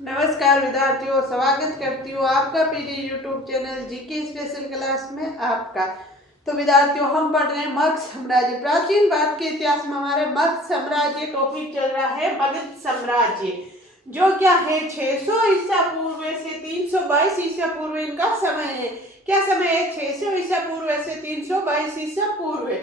नमस्कार विद्यार्थियों, स्वागत करती हूँ आपका PD YouTube channel GK special class में आपका। तो विद्यार्थियों, हम पढ़ रहे हैं मगध साम्राज्य। प्राचीन भारत के इतिहास में हमारे मगध साम्राज्य टॉपिक चल रहा है। मगध साम्राज्य जो क्या है 600 ईसा पूर्व से 322 ईसा पूर्व इनका समय है। क्या समय है? 600 ईसा पूर्व से 322 ईसा पूर्व।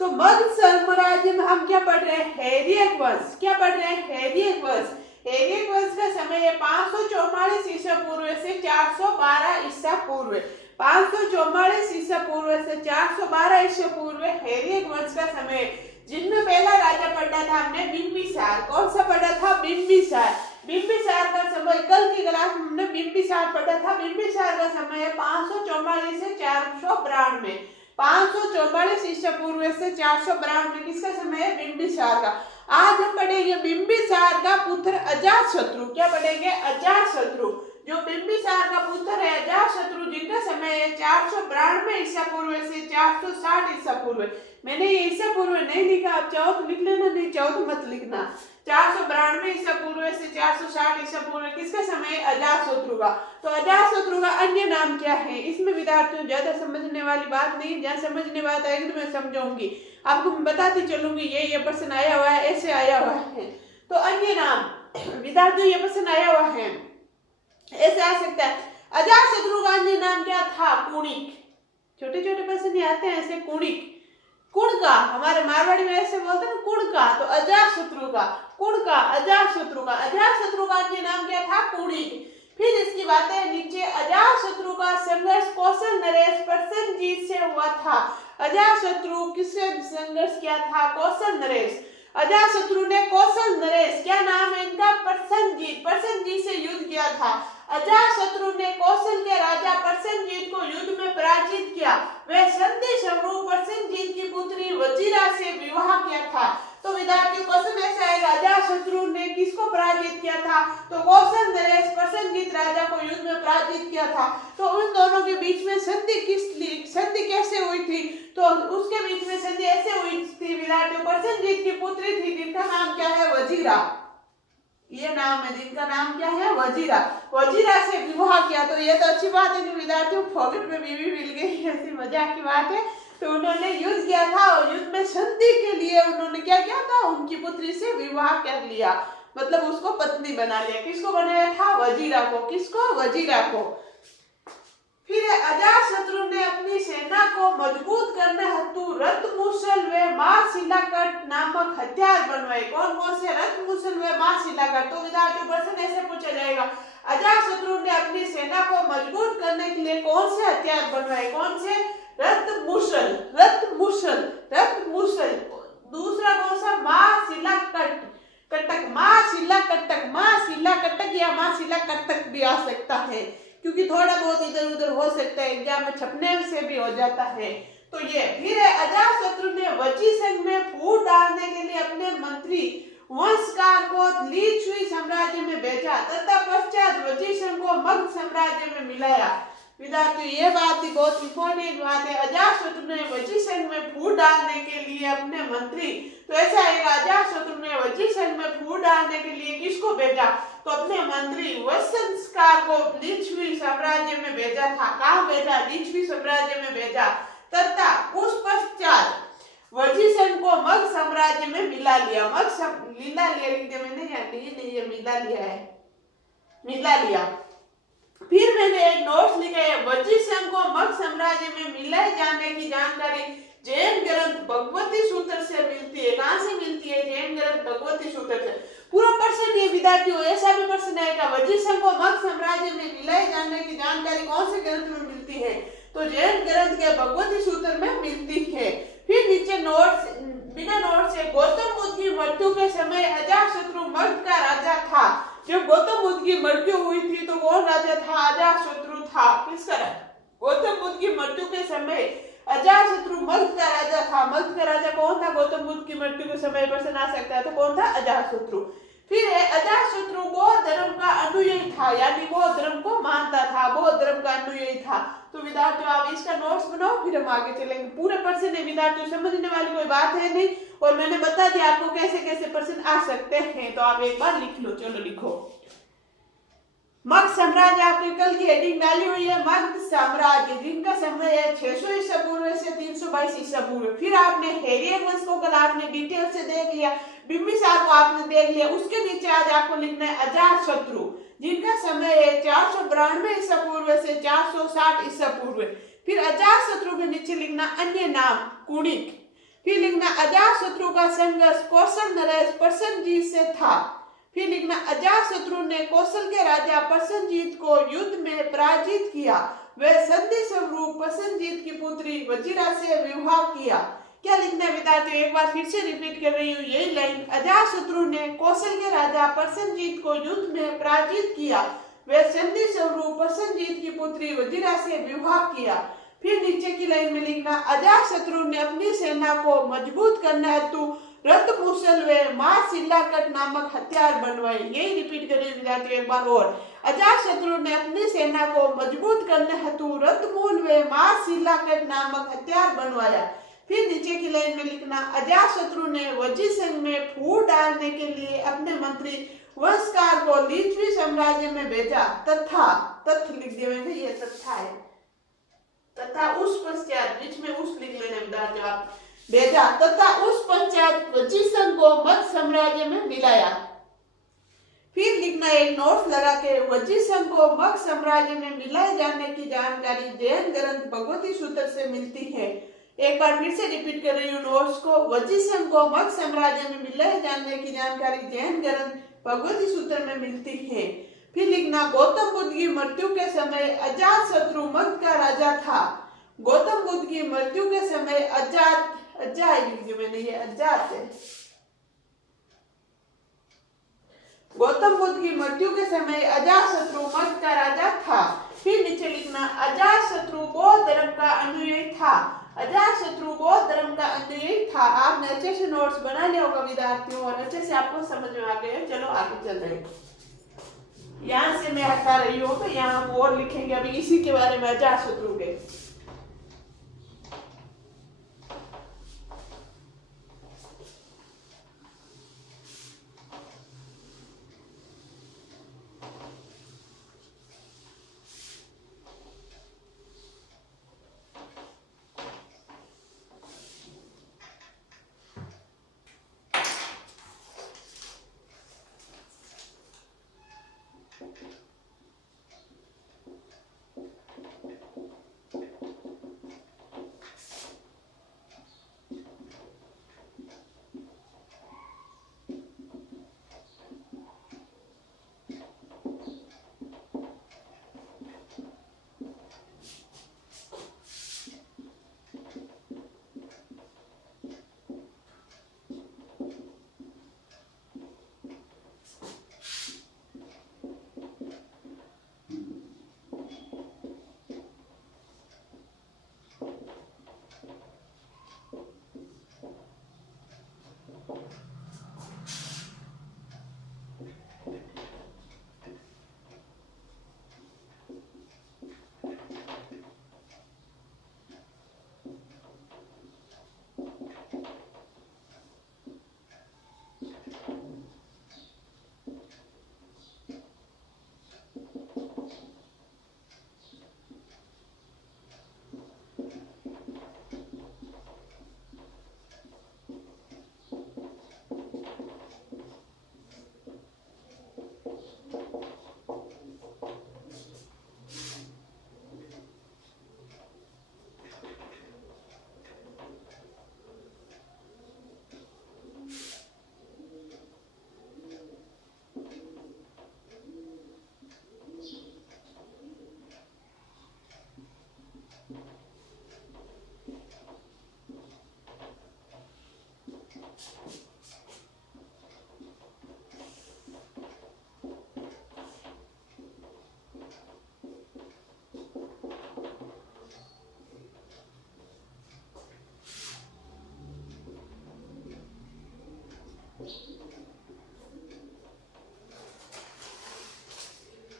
तो मगध साम्राज्य में हम क्या पढ़ रहे हैं? हैर्यक वंश। क्या पढ़ रहे हैं? हैर्यक वंश। हैर्यक वंश का समय है 544 ईसा पूर्व से 412 ईसा पूर्व। 544 ईसा पूर्व से 412 ईसा पूर्व हैर्यक वंश का समय, जिनमें पहला राजा पढ़ा था हमने बिंबिसार। कौन सा पढ़ा था? बिंबिसार। बिंबिसार का समय, कल की क्लास में हमने बिंबिसार पढ़ा था। बिंबिसार का समय है 544 से 492। 544 ईसा पूर्व से 492 किसका समय है? बिंबिसार का। आज हम पढ़ेंगे बिंबिसार का पुत्र अजातशत्रु। क्या पढ़ेंगे? अजातशत्रु। जो बिंबिसार का पुत्र है अजातशत्रु, जिनका समय है 492 ईसा पूर्व से 460 ईसा पूर्व। मैंने ये ईसा पूर्व नहीं लिखा, आप चाहो तो लिख लेना, नहीं चाहो तो मत लिखना। 492 ईसा पूर्व से 460 ईसा पूर्व किसका समय है? अजातशत्रु का। तो अजातशत्रु का अन्य नाम क्या है? इसमें विद्यार्थियों ज्यादा समझने वाली बात नहीं, जहाँ समझने बात आएगी तो मैं समझाऊंगी, आपको मैं बताती चलूंगी। ये प्रश्न आया हुआ है, ऐसे आया हुआ है। तो अन्य नाम विद्यार्थियों, ये प्रश्न आया हुआ है, ऐसे आ सकता है। अजातशत्रु का अन्य नाम क्या था? कुणिक। छोटे छोटे प्रश्न आते हैं ऐसे। कुणिक, कुण का, हमारे मारवाड़ी में ऐसे बोलते हैं कुण का। तो अजातशत्रु का, कुण का, अजातशत्रु का। अजातशत्रु का अन्य नाम क्या था? कुणिक। फिर इसकी बातें नीचे। अजातशत्रु का संघर्ष कौशल नरेश प्रसेनजीत से हुआ था। अजातशत्रु किससे संघर्ष किया था? कौशल नरेश। अजातशत्रु ने कौशल नरेश, क्या नाम है इनका? प्रसेनजीत से युद्ध किया था। अजातशत्रु ने कौशल के राजा प्रसेनजीत को युद्ध में पराजित किया। वह संधि स्वरूप प्रसेनजीत की पुत्री वजीरा से विवाह किया था। तो विद्यार्थियों, क्वेश्चन ऐसा आएगा, अजातशत्रु ने किसको पराजित किया था? तो कौशल नरेश प्रसेनजीत राजा को युद्ध में पराजित किया था। तो उन दोनों के बीच में संधि कैसे हुई थी? तो उसके बीच में संधि ऐसे हुई थी विद्यार्थियों, प्रसेनजीत की पुत्री थी जिनका नाम क्या है? वजीरा। ये नाम है जिनका नाम क्या है? वजीरा। वजीरा से विवाह किया। तो ये तो अच्छी बात है कि विद्यार्थियों पॉकेट में बीवी मिल गई, ऐसी मजाक की बात है। तो उन्होंने युद्ध किया था और युद्ध में संधि के लिए उन्होंने क्या किया था? उनकी पुत्री से विवाह कर लिया, मतलब उसको पत्नी बना लिया। किसको बनाया था? वजीरा को। किसको? वजीरा को। फिर अजातशत्रु ने अपनी सेना को मजबूत करने हेतु रथमुसल व मारशिलाकट नामक हथियार बनवाए। कौन कौन से? रथमुसल व मारशिलाकट। तो विद्यार्थियों, प्रश्न ऐसे पूछा जाएगा, अजातशत्रु ने अपनी सेना को मजबूत करने के लिए कौन से हथियार बनवाए? कौन से? रथमुसल। रथमुसल, रथमुसल। दूसरा कौन सा? मारशिलाकट, कटक, मारशिलाकटक, मारशिलाकटक या मारशिलाकटक भी आ सकता है, क्योंकि थोड़ा बहुत इधर उधर हो सकता है, एग्जाम में छपने से भी हो जाता है। तो ये फिर अजातशत्रु ने वज्जीसंघ में फूट डालने के लिए अपने मंत्री वंशकार को लिच्छवी साम्राज्य में भेजा तथा पश्चात वज्जीसंघ को मगध साम्राज्य में मिलाया। विद्यार्थियों, ये बात ही बहुत इंपॉर्टेंट बात है। अजातशत्रु ने वज्जीसंघ में फूट डालने के लिए अपने मंत्री, तो ऐसा आएगा, अजातशत्रु ने वज्जीसंघ में फूट डालने के लिए किसको भेजा? तो अपने मंत्री वंशकार को लिच्छवी साम्राज्य में भेजा था। कहाँ भेजा? लिच्छवी साम्राज्य में भेजा। तथा उस पश्चात वज्जीसंघ को मगध साम्राज्य में मिला लिया। मिला लिया लिखते मैंने, नहीं मिला लिया है, मिला लिया। फिर मैंने एक नोट्स लिखा है, वज्जीसंघ को मगध साम्राज्य में मिलाए जाने की जानकारी जैन ग्रंथ भगवती सूत्र से मिलती है। कहां से मिलती है? जैन ग्रंथ भगवती सूत्र से। पूरा प्रश्न ये विद्यार्थियों, ऐसा भी प्रश्न आएगा, वज्जीसंघ को मगध साम्राज्य में मिलाए जाने की जानकारी कौन से ग्रंथ में मिलती है? तो जैन ग्रंथ के भगवती सूत्र में मिलती है। फिर नीचे नोट्स, बिना नोट से, गौतम बुद्ध की मृत्यु के समय अजातशत्रु मगध का राजा था। जब गौतम बुद्ध की मृत्यु हुई थी तो कौन राजा था? अजातशत्रु था। किसका? गौतम बुद्ध की मृत्यु के समय अजातशत्रु मगध का राजा था। मगध का राजा कौन था? गौतम बुद्ध की मृत्यु के समय प्रश्न आ सकता है, तो कौन था? अजातशत्रु। फिर अजातशत्रु बौद्ध धर्म का अनुयायी था, यानी बौद्ध धर्म को मानता था, बौद्ध धर्म का अनुयायी था। तो विद्यार्थियों, आप इसका नोट्स बनाओ, फिर हम आगे चलेंगे। पूरे प्रश्न है विद्यार्थियों, समझने वाली कोई बात है नहीं, और मैंने बता दिया आपको कैसे कैसे प्रश्न आ सकते हैं। तो आप एक बार लिख लो। चलो लिखो। साम्राज्य आपके कल की हेडिंग डाली हुई है मगध साम्राज्य, जिनका समय है 600 ईसा पूर्व से 322 ईसा पूर्व। फिर आपने हेरियन वंश को कल आपने डिटेल से देख लिया, बिम्बिसार को आपने देख लिया। उसके नीचे आज आपको लिखना है अजातशत्रु, जिनका समय है 492 ईसा पूर्व से 460 ईसा पूर्व। फिर अजातशत्रु के नीचे लिखना अन्य नाम कुणिक। फिर लिखना अजातशत्रु का संघर्ष कौशल नरेश प्रसेनजीत से था। फिर लिखना अजातशत्रु ने कौशल के राजा प्रसेनजीत को युद्ध में पराजित किया। वह संधि स्वरूप प्रसेनजीत की पुत्री वजीरा से विवाह किया। क्या लिखना है विद्यार्थियों, एक बार फिर से रिपीट कर रही हूँ यही लाइन। अजातशत्रु ने कौशल के राजा प्रसेनजीत को युद्ध में पराजित किया। वह संधि स्वरूप प्रसेनजीत की पुत्री वजीरा से विवाह किया। फिर नीचे की लाइन में लिखना अजातशत्रु ने अपनी सेना को मजबूत करने हेतु रथमुसल व मारशिलाकट नामक हथियार बनवाए। यही रिपीट करिए विद्यार्थियों एक बार और। अजातशत्रु ने अपनी सेना को मजबूत करने हेतु रथमूल व मारशिलाकट नामक हथियार बनवाया। फिर नीचे की लाइन में लिखना अजातशत्रु ने वज्रसेन में फूट डालने के लिए अपने मंत्री वंशकार को लिच्छवी साम्राज्य में भेजा तथा तथ लिख दिया मैंने, ये तथा है, तथा उस पश्चात बीच में उस लिख लेने विद्यार्थियों आप, भेजा तथा उस पश्चात वज्रसेन को मगध साम्राज्य में मिलाया। फिर लिखना एक नोट लगा के वज्रसेन को मगध साम्राज्य में मिलाए जाने की जानकारी जैन ग्रंथ भगवती सूत्र से मिलती है। एक बार फिर से रिपीट कर रही हूँ नोट्स को। वज्रसेन को मगध साम्राज्य में मिलाए जाने की जानकारी जैन ग्रंथ भगवती सूत्र में मिलती है। फिर लिखना गौतम बुद्ध की मृत्यु के समय अजातशत्रु मगध का राजा था। गौतम बुद्ध की मृत्यु के समय मैंने ये अजात है। गौतम बुद्ध की मृत्यु के समय अजातशत्रु मगध का राजा था। फिर नीचे लिखना अजातशत्रु बौद्ध धर्म का अनुयायी था। अजातशत्रु बौद्ध धर्म का अनुयायी था। आपने अच्छे से नोट्स बना लिया होगा विद्यार्थियों और अच्छे से आपको समझ में आ गए। चलो आगे चल रहे हैं। यहाँ से मैं हटा रही हूँ तो यहाँ और लिखेंगे अभी इसी के बारे में अजातशत्रु के।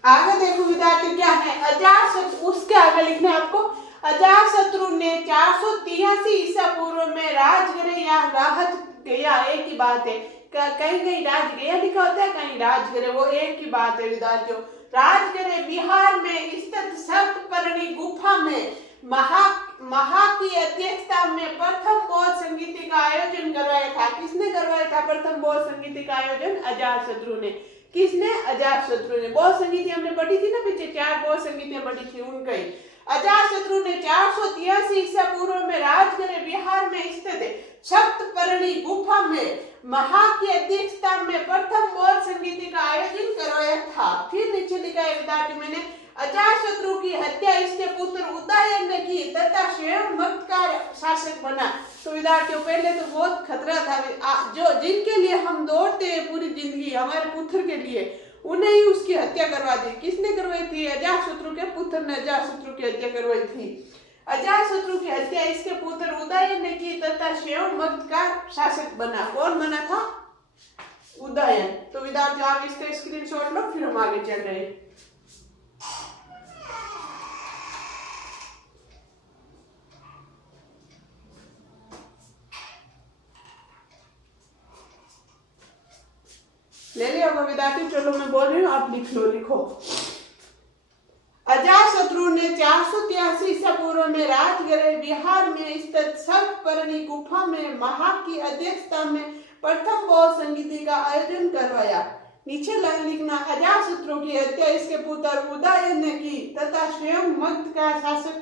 आगे देखो विद्यार्थी क्या है अजातशत्रु, उसके आगे लिखना है आपको अजातशत्रु ने 483 ईसा पूर्व में राजगृह या राहत गया, एक ही बात है, कहीं कहीं राजगृह लिखा होता है कहीं राजगृह, वो एक ही बात है विद्यार्थियों। राजगृह बिहार में स्थित सप्तपर्णी गुफा में महा की अध्यक्षता में प्रथम बौद्ध संगीति का आयोजन करवाया था। किसने करवाया था प्रथम बौद्ध संगीति का आयोजन? अजातशत्रु ने। किसने? अजातशत्रु ने। बौद्ध संगीति हमने पढ़ी थी ना पीछे, 4 बौद्ध संगीतियां पढ़ी थी, उनका ही। अजातशत्रु ने 483 ईसा पूर्व में राजगृह बिहार में स्थित सप्तपर्णी गुफा में महा की अध्यक्षता में प्रथम बौद्ध संगीति का आयोजन करवाया था। फिर नीचे लिखा है विद्यार्थी मैंने, अजातशत्रु की हत्या इसके पुत्र उदयन ने की तथा स्वयं मगध का शासक बना। तो विद्यार्थियों पहले तो बहुत खतरा था, जो जिनके लिए हम दौड़ते हैं पूरी जिंदगी, हमारे पुत्र के लिए, उन्हें ही उसकी हत्या करवा दी। किसने करवाई थी? अजातशत्रु के पुत्र ने अजातशत्रु की हत्या करवाई थी। अजातशत्रु की हत्या इसके पुत्र उदयन ने की तथा स्वयं मगध का शासक बना। कौन बना था? उदयन। तो विद्यार्थियों आप इसका स्क्रीनशॉट लो, फिर हम आगे चल रहे हैं। ले लिया होगा विद्यार्थी, चलो मैं बोल रही हूँ, आप लिख लो, लिखो। अजातशत्रु ने 483 ईसा पूर्व में राजगृह बिहार में स्थित सप्तपर्णी गुफा में महा की अध्यक्षता में प्रथम बौद्ध संगीति का आयोजन करवाया। नीचे लाइन लिखना, अजातशत्रु की हत्या इसके पुत्र उदयन ने की तथा स्वयं मगध का शासक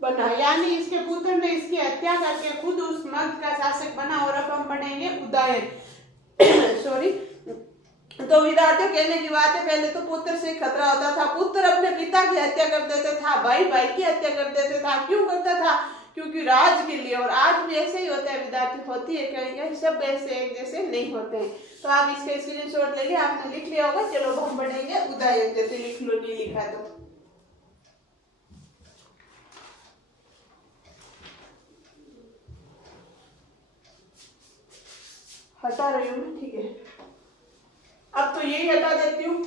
बना। यानी इसके पुत्र ने इसकी हत्या करके खुद उस मगध का शासक बना। और अब हम पढ़ेंगे उदयन सॉरी। तो विद्यार्थियों कहने की बात है, पहले तो पुत्र से खतरा होता था, पुत्र अपने पिता की हत्या कर देता था, भाई भाई की हत्या कर देता था। क्यों करता था? क्योंकि राज के लिए। और आज भी ऐसे ही होता है विद्यार्थी, होती है कहीं, सब ऐसे एक जैसे नहीं होते हैं। तो आप इसका स्क्रीनशॉट ले लिया, आपने लिख लिया होगा। चलो हम पढ़ेंगे उदयन, जैसे लिख लो, नहीं लिखा तो। हटा रही हूँ मैं, ठीक है। अब तो यही हटा देती हूँ,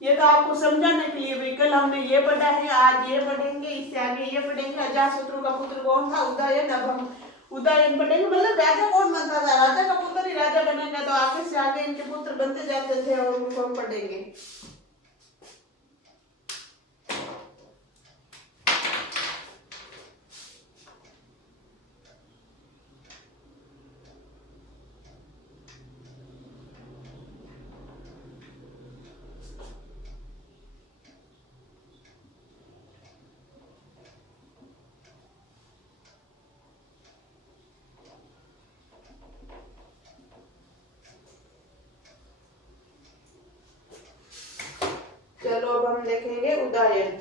ये तो आपको समझाने के लिए। भाई कल हमने ये पढ़ा है, आज ये पढ़ेंगे, इससे आगे ये पढ़ेंगे। अजातशत्रु का पुत्र कौन था? उदयन। अब हम उदयन पढ़ेंगे। मतलब राजा कौन बनता था? राजा का पुत्र ही राजा बनेगा। तो आगे से आगे इनके पुत्र बनते जाते थे और उनको हम पढ़ेंगे। चलो अब हम देखेंगे उदयन।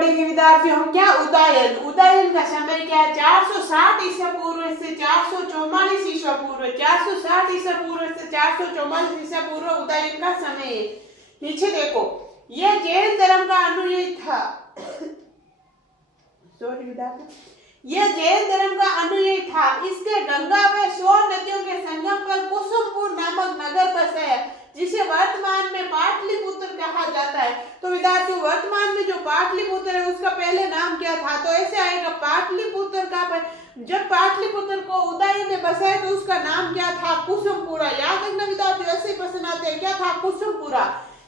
पढ़ेंगे विद्यार्थियों हम क्या, उदयन। उदयन का समय क्या है, 460 ईसा पूर्व से 444 ईसा पूर्व, 460 ईसा पूर्व से 444 ईसा पूर्व उदयन का समय है। नीचे देखो, यह जैन धर्म का अनुयायी था सॉरी विद्यार्थी, यह जैन धर्म का अनुयायी था। इसके गंगा व 100 नदियों के संगम पर कुसुमपुर नामक नगर बसा, जिसे वर्तमान में पाटलिपुत्र कहा जाता है। तो विद्यार्थियों वर्तमान में जो पाटलिपुत्र है उसका पहले नाम क्या था, तो ऐसे आएगा पाटलिपुत्र का जब पाटलिपुत्र को उदयन ने बसाया तो उसका नाम क्या था, कुसुमपुरा। याद रखना विद्यार्थियों, ऐसे प्रश्न आते हैं, क्या था, कुसुमपुरा।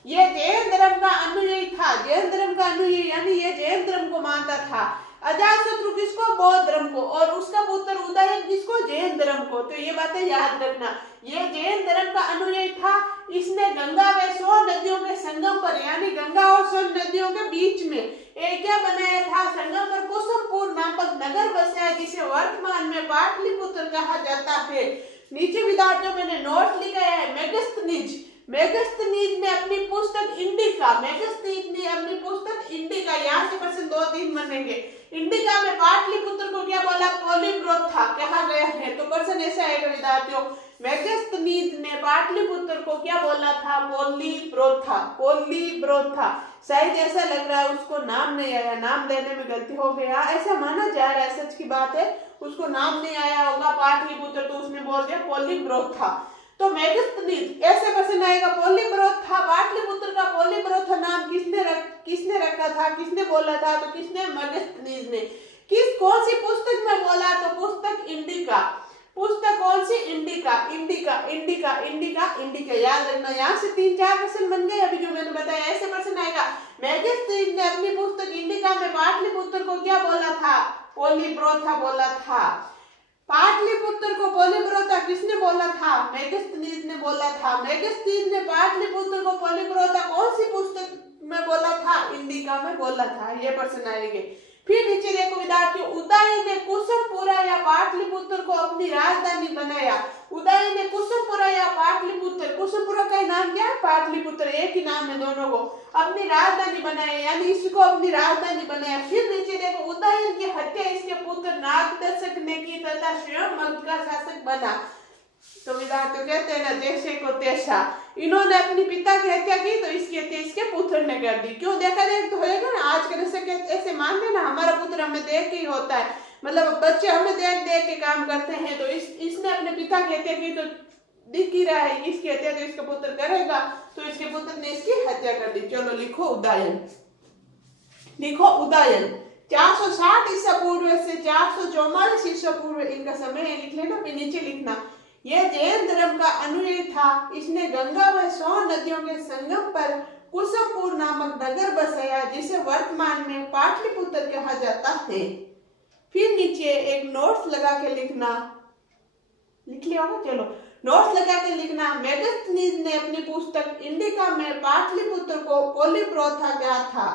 ये जैन धर्म का अनुयायी था, जैन धर्म का अनुयायी यानी ये जैन धर्म को मानता था। अजातशत्रु किसको, बौद्ध धर्म को, और उसका पुत्र उदयन किसको, जैन धर्म को। तो ये बातें याद रखना, ये जैन धर्म का अनुयायी था। इसने गंगा व 100 नदियों के संगम पर यानी गंगा और 100 नदियों के बीच में एक क्या बनाया था, संगम पर कुसुमपुर नामक नगर बसाया, जिसे वर्तमान में पाटलिपुत्र कहा जाता है। नीचे विद्यार्थियों मैंने नोट लिखा है, मेगस्थनीज। मेगस्थनीज ने अपनी पुस्तक इंडिका, मेगस्थनीज ने अपनी पुस्तक इंडिका, यहाँ से प्रश्न 2-3 बनेंगे। इंडिका में पाटलिपुत्र को क्या बोला, पोलीब्रोथा कहा गया है। तो प्रश्न ऐसा आएगा विद्यार्थियों, मेगस्थनीज ने पाटलिपुत्र को क्या बोला था, पोलीब्रोथा, पोलीब्रोथा। शायद ऐसा लग रहा है उसको नाम नहीं आया, नाम देने में गलती हो गया, ऐसा माना जा रहा है, सच की बात है, उसको नाम नहीं आया होगा पाटलिपुत्र, तो उसने बोल दिया पोलीब्रोथा। तो मेगस्थनीज ऐसे प्रश्न आएगा, पोलीब्रोथा, पाटलिपुत्र का पोलीब्रोथा नाम किसने रखा था, किसने बोला था, तो किसने, मेगस्थनीज ने। कौन सी पुस्तक में बोला, तो पुस्तक इंडिका। पुस्तक कौन सी, Indica, Indica, Indica, Indica, Indica. याद रखना, यहाँ से 3-4 प्रश्न बन गए अभी जो मैंने बताया। ऐसे प्रश्न आएगा, मेगस्थनीज ने अपनी पुस्तक इंडिका में पाटलिपुत्र को क्या बोला था, पोलीब्रोथा बोला था। पाटलिपुत्र को पोलीब्रोथा किसने बोला था, मेगस्थनीज ने बोला था। मेगस्थनीज ने पाटलिपुत्र को पोलीब्रोथा कौन सी पुस्तक में बोला था, इंडिका में बोला था। ये प्रश्न आएंगे। फिर नीचे देखो विद्यार्थियों, उदयन ने कुसुमपुरा या पाटलिपुत्र को अपनी राजधानी बनाया। उदयन ने कुसुमपुरा या पाटलिपुत्र, कुसुमपुरा का नाम क्या है, पाटलिपुत्र, एक ही नाम है दोनों को, अपनी राजधानी बनाया, यानी इसको अपनी राजधानी बनाया। फिर नीचे देखो, उदयन की हत्या इसके पुत्र नागदर्शक ने की तथा स्वयं मगध का शासक बना। तो विद्यार्थियों कहते हैं ना, जैसे को तैसा, इन्होंने अपनी पिता की हत्या की तो इसकी हत्या इसके पुत्र ने कर दी। क्यों, देखा जाए तो होगा ना, आज के दशक ऐसे मानते हैं ना, हमारा पुत्र हमें देख के ही होता है, मतलब बच्चे हमें देख देख के काम करते हैं। तो इसने अपने पिता की हत्या की तो दिख ही रहा है, इसकी हत्या तो इसका पुत्र करेगा, तो इसके पुत्र ने इसकी हत्या कर दी। चलो लिखो उदयन, लिखो उदयन। 460 ईसा पूर्व से 444 ईसा पूर्व इनका समय है, लिख लेना। फिर नीचे लिखना, यह जैन धर्म का अनुयायी था। इसने गंगा व 100 नदियों के संगम पर कुसुमपुर नामक नगर बसाया, जिसे वर्तमान में पाटलिपुत्र कहा जाता है। फिर नीचे एक नोट्स लगा के लिखना, लिख लिया होगा, चलो नोट्स लगा के लिखना। मेगस्थनीज ने अपनी पुस्तक इंडिका में पाटलिपुत्र को पोलीब्रोथा कहा था।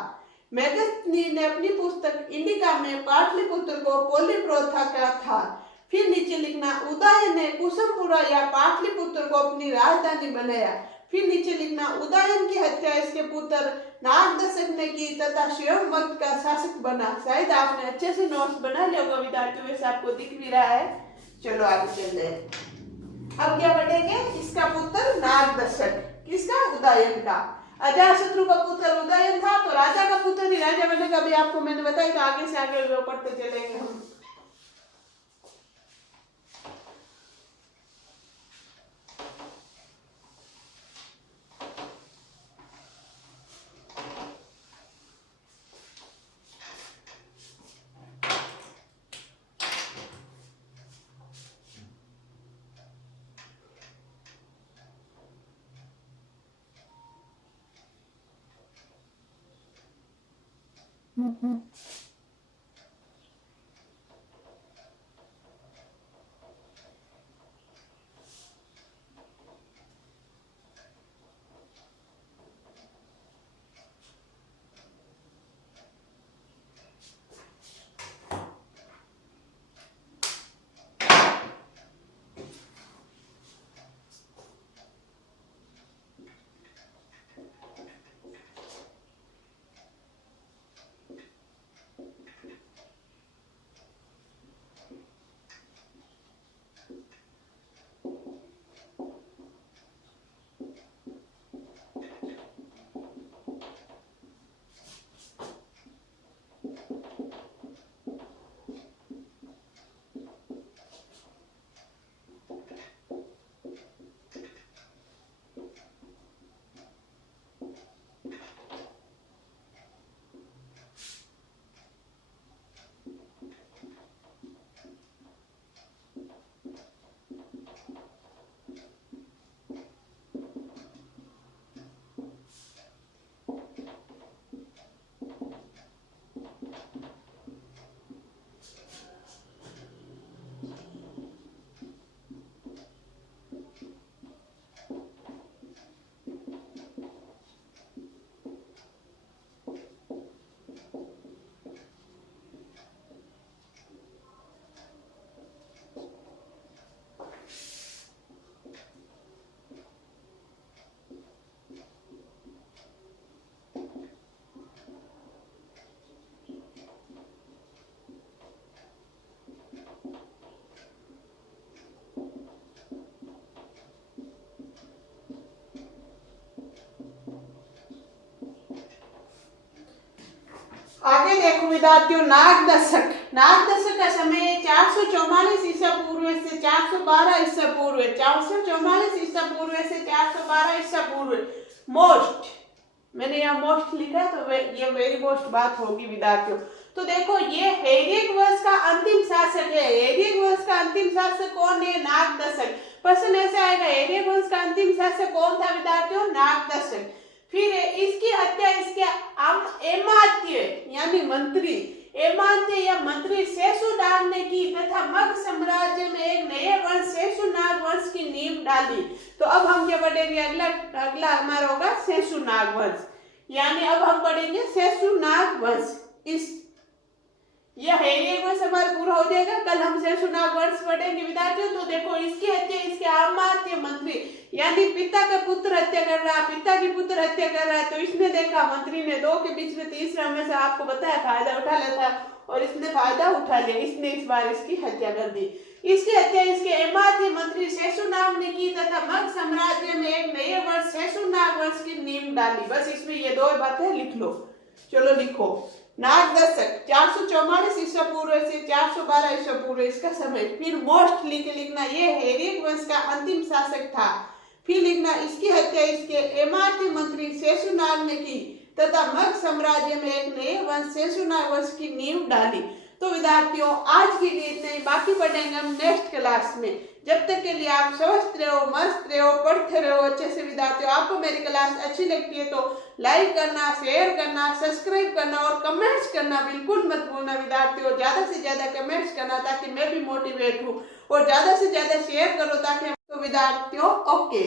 मेगस्थनीज ने अपनी पुस्तक इंडिका में पाटलिपुत्र को पोलीब्रोथा कहा था। फिर नीचे लिखना, उदयन ने कुसुमपुरा या पाटलिपुत्र को अपनी राजधानी बनाया। फिर नीचे लिखना, उदयन की हत्या इसके पुत्र नागदर्शक ने की तथा स्वयं मगध का शासक बना। शायद आपने अच्छे से नोट्स बना लिया होगा विद्यार्थियों, वैसे आपको दिख भी रहा है। चलो आगे चल रहे हैं। अब क्या पढ़ेंगे, इसका पुत्र नागदर्शक, किसका, उदयन का। अजातशत्रु का पुत्र उदयन था, तो राजा का पुत्र ही राजा बनेगा। अभी आपको मैंने बताया कि आगे से आगे वो पढ़ते चलेंगे हम। आगे देखो विद्यार्थियों, नाग दशक। नाग दशक का समय 444 ईसा पूर्व से 412 ईसा पूर्व, 444 ईसा पूर्व से 412 ईसा पूर्व। मोस्ट, मैंने यहाँ मोस्ट लिखा है तो ये वेरी मोस्ट बात होगी विद्यार्थियों। तो देखो ये हैर्यक वंश का अंतिम शासक है। हैर्यक वंश का अंतिम शासक कौन है? नाग दशक। प्रश्न ऐसे आएगा, हैर्यक वंश का अंतिम शासक कौन था विद्यार्थियों? नाग दशक। फिर इसकी हत्या इसके एमात्य यानी मंत्री, एमात्य या मंत्री शेषुनाग ने की तथा मगध साम्राज्य में एक नए वंश शेषुनाग वंश की नींव डाली। तो अब हम क्या पढ़ेंगे? अगला हमारा होगा शेषुनाग वंश, यानी अब हम पढ़ेंगे शेषुनाग वंश। इस यह हैर्यक वंश हमारा पूरा हो जाएगा। कल हम शेषुनाग वंश पढ़ेंगे विद्यार्थियों। तो देखो इसकी हत्या इसके अमात्य मंत्री यानी पिता का पुत्र हत्या कर रहा, पिता की पुत्र हत्या कर रहा है। तो इसने देखा, मंत्री ने दो के बीच में तीसरा हमेशा आपको बताया फायदा उठा लेता है, और इसने फायदा उठा लिया, इसने इस बार इसकी हत्या कर दी। इसकी हत्या इसके अमात्य मंत्री शेषुनाग ने की तथा मगध साम्राज्य में एक नए वंश शेषुनाग वंश की नींव डाली। बस इसमें ये दो बातें लिख लो। चलो लिखो, नाग दशक 444 ईसा पूर्व से 412 ईसा पूर्व इसका समय। फिर मोस्ट लिखना, ये हैर्यक वंश का अंतिम शासक था। फिर लिखना इसकी हत्या इसके अमात्य मंत्री शेषुनाग ने की तथा मगध साम्राज्य में एक नए वंश शेषुनाग वंश की नींव डाली। तो विद्यार्थियों आज के लिए इतना ही, बाकी पढ़ेंगे हम नेक्स्ट क्लास में। जब तक के लिए आप स्वस्थ रहो, मस्त रहो, पढ़ते रहो अच्छे से विद्यार्थियों। आपको मेरी क्लास अच्छी लगती है तो लाइक करना, शेयर करना, सब्सक्राइब करना और कमेंट्स करना बिल्कुल मत भूलना विद्यार्थियों। ज्यादा से ज्यादा कमेंट्स करना ताकि मैं भी मोटिवेट हूँ, और ज्यादा से ज्यादा शेयर करो ताकि तो विद्यार्थियों ओके।